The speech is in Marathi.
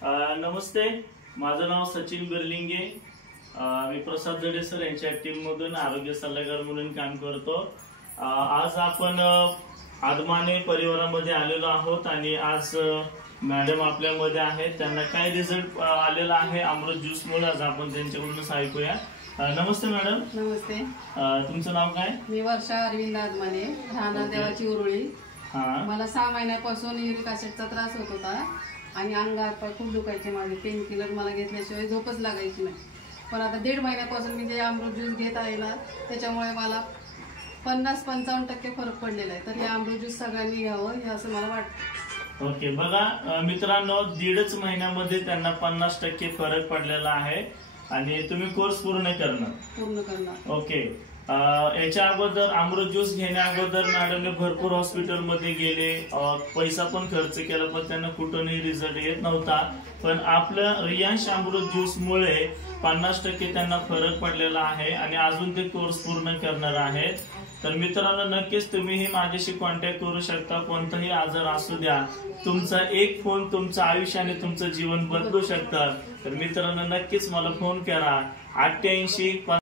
नमस्ते, माझं नाव सचिन बिर्लिंगे। मी प्रसाद जडे सर यांच्या टीम मधून आरोग्य सल्लागार म्हणून काम करतो। आज आपण आदमाने परिवारामध्ये आलेलो आहोत आणि आज मॅडम आपल्यामध्ये आहेत। त्यांना काय रिझल्ट आलेला आहे अमृत ज्यूस मुळे आज आपण त्यांच्याकडूनच ऐकूया। नमस्ते मॅडम। नमस्ते। तुमचं नाव काय? मी वर्षा अरविंद आदमाने, राहणार देवाची उरुळी। मला 6 महिन्यापासून युरिक ऍसिडचा त्रास होत होता आणि अंगात पाय खूप दुखायचे माझे। पेन किलर मला घेतल्याशिवाय झोपच लागायची नाही। पण आता 1.5 महिन्यापासून मी जे अमृत ज्यूस घेत आहे ना, त्याच्यामुळे मला 50-55% फरक पडलेला आहे। तर हे अमृत ज्यूस सगळ्यांनी घ्यावं हे असं मला वाटतं। ओके, बघा मित्रांनो, 1.5 महिन्यामध्ये त्यांना 50% फरक पडलेला आहे आणि तुम्ही कोर्स पूर्ण करणार। ओके, याच्या अगोदर अमृत ज्यूस घेण्या अगोदर मॅडमने भरपूर हॉस्पिटल मध्ये गेले, पैसा पण खर्च केला, पण त्यांना कुठूनही रिझल्ट येत नव्हता। पण आपलं रियांश अमृत ज्यूस मुळे 50% त्यांना फरक पडलेला आहे आणि अजून ते कोर्स पूर्ण करणार आहेत। तर मित्रांनो, नक्कीच तुम्ही माझ्याशी कॉन्टॅक्ट करू शकता। कोणताही आजार असू द्या, तुमचा एक फोन तुमचं आयुष्य आणि तुमचं जीवन बदलू शकतं। तर मित्रांनो, नक्कीच मला फोन करा 88